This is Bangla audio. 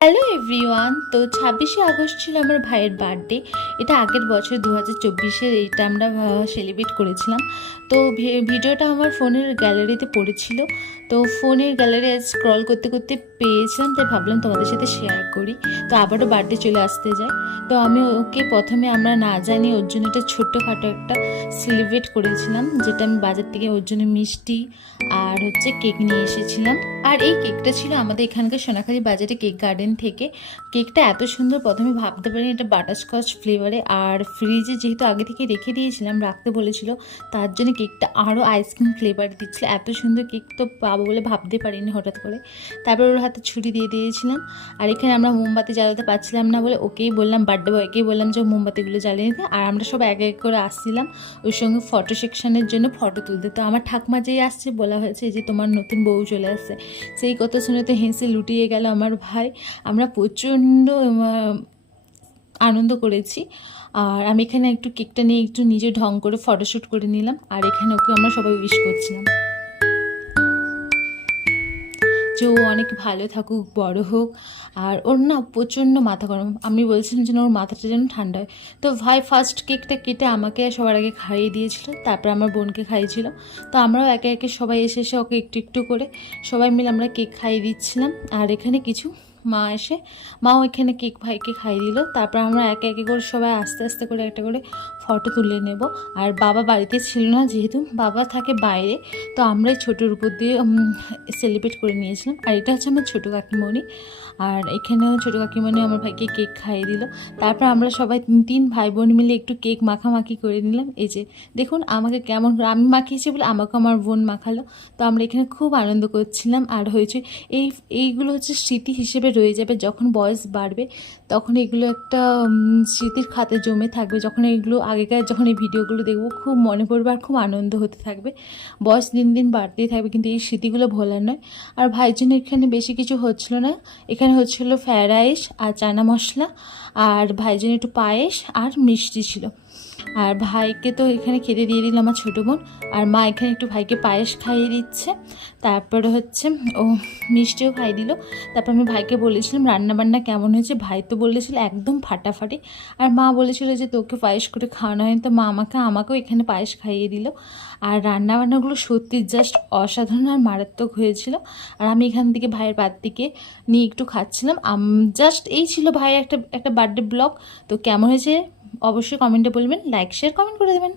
Hello everyone. তো 26শে আগস্ট ছিল আমার ভাইয়ের বার্থডে। এটা আগের বছর 2024-এর এইটা আমরা সেলিব্রেট করেছিলাম। তো ভিডিওটা আমার ফোনের গ্যালারিতে পড়েছিল। তো ফোনের গ্যালারি স্ক্রল করতে করতে পেয়েছিলাম, তাই ভাবলাম তোমাদের সাথে শেয়ার করি। তো আবারও বার্থডে চলে আসতে যায়। তো আমি ওকে প্রথমে আমরা না জানি ওর জন্য একটা ছোট্টখাটো একটা সেলিব্রেট করেছিলাম, যেটা আমি বাজার থেকে ওর জন্য মিষ্টি আর হচ্ছে কেক নিয়ে এসেছিলাম। আর এই কেকটা ছিল আমাদের এখানকার সোনাখালি বাজারে কেক গার্ডেন থেকে। কেকটা এত সুন্দর, প্রথমে ভাবতে পারিনি এটা বাটারস্কচ ফ্লেভারে। আর ফ্রিজে যেহেতু আগে থেকে রেখে দিয়েছিলাম, রাখতে বলেছিল, তার জন্য কেকটা আরও আইসক্রিম ফ্লেভার দিচ্ছিল। এত সুন্দর কেক তো পাবো বলে ভাবতে পারিনি হঠাৎ করে। তারপর ওর হাতে ছুরি দিয়ে দিয়েছিলাম। আর এখানে আমরা মোমবাতি জ্বালাতে পারছিলাম না বলে ওকেই বললাম, বার্থডে বয়কেই বললাম যে মোমবাতিগুলো জ্বালিয়ে নিতে। আর আমরা সব এক এক করে আসছিলাম ওর সঙ্গে ফটো সেকশনের জন্য ফটো তুলতে। তো আমার ঠাকুমা যেই আসছে বলা হয়েছে যে তোমার নতুন বউ চলে আসছে। সেই কথা শুনে তো হেসে লুটিয়ে গেল আমার ভাই। আমরা প্রচণ্ড আনন্দ করেছি। আর আমি এখানে একটু কেকটা নিয়ে একটু নিজে ঢং করে ফটোশ্যুট করে নিলাম। আর এখানে ওকে আমরা সবাই উইশ করছিলাম যে ও অনেক ভালো থাকুক, বড় হোক। আর ওর না প্রচণ্ড মাথা গরম। আমি বলছিলাম যেন ওর মাথাটা যেন ঠান্ডা হয়। তো ভাই ফার্স্ট কেকটা কেটে আমাকে সবার আগে খাইয়ে দিয়েছিল, তারপর আমার বোনকে খাইয়েছিল। তো আমরাও একে একে সবাই এসে এসে ওকে একটু একটু করে সবাই মিলে আমরা কেক খাইয়ে দিচ্ছিলাম। আর এখানে কিছু মাও এখানে কেক ভাইকে খাইয়ে দিল। তারপর আমরা একে একে করে সবাই আস্তে আস্তে করে একটা করে ফটো তুলে নেব। আর বাবা বাড়িতে ছিল না, যেহেতু বাবা থাকে বাইরে। তো আমরাই ছোটোর উপর দিয়ে সেলিব্রেট করে নিয়েছিলাম। আর এটা হচ্ছে আমার ছোটো কাকিমণি। আর এখানেও ছোটো কাকিমণি আমার ভাইকে কেক খাইয়ে দিল। তারপর আমরা সবাই তিন ভাই বোন মিলে একটু কেক মাখামাখি করে নিলাম। এই যে দেখুন আমাকে কেমন আমি মাখিয়েছি বলে আমাকে আমার বোন মাখালো। তো আমরা এখানে খুব আনন্দ করছিলাম। আর হয়েছে এইগুলো হচ্ছে স্মৃতি হিসেবে রয়ে যাবে। যখন বয়স বাড়বে তখন এগুলো একটা স্মৃতির খাতে জমে থাকবে। যখন এগুলো আগেকার যখন এই ভিডিওগুলো দেখবো খুব মনে পড়বে আর খুব আনন্দ হতে থাকবে। বয়স দিন দিন বাড়তেই থাকবে, কিন্তু এই স্মৃতিগুলো ভোলার নয়। আর ভাইয়ের জন্য এখানে বেশি কিছু হচ্ছিল না। এখানে হচ্ছিলো ফ্রায়েড রাইস আর চানা মশলা, আর ভাইয়ের জন্য একটু পায়েস আর মিষ্টি ছিল। আর ভাইকে তো এখানে খেতে দিয়ে দিল আমার ছোটো বোন। আর মা এখানে একটু ভাইকে পায়েস খাইয়ে দিচ্ছে। তারপরে হচ্ছে ও মিষ্টিও খাইয়ে দিল। তারপর আমি ভাইকে বলেছিলাম রান্নাবান্না কেমন হয়েছে। ভাই তো বলেছিল একদম ফাটাফাটি। আর মা বলেছিল যে তোকে পায়েস করে খাওয়ানো হয়। তো মা আমাকেও এখানে পায়েস খাইয়ে দিল। আর রান্নাবান্নাগুলো সত্যি জাস্ট অসাধারণ আর মারাত্মক হয়েছিল। আর আমি এখান থেকে ভাইয়ের বাদ থেকে নিয়ে একটু খাচ্ছিলাম। জাস্ট এই ছিল ভাইয়ের একটা বার্থডে ব্লগ। তো কেমন হয়েছে অবশ্যই কমেন্টে বলবেন, লাইক শেয়ার কমেন্ট করে দেবেন।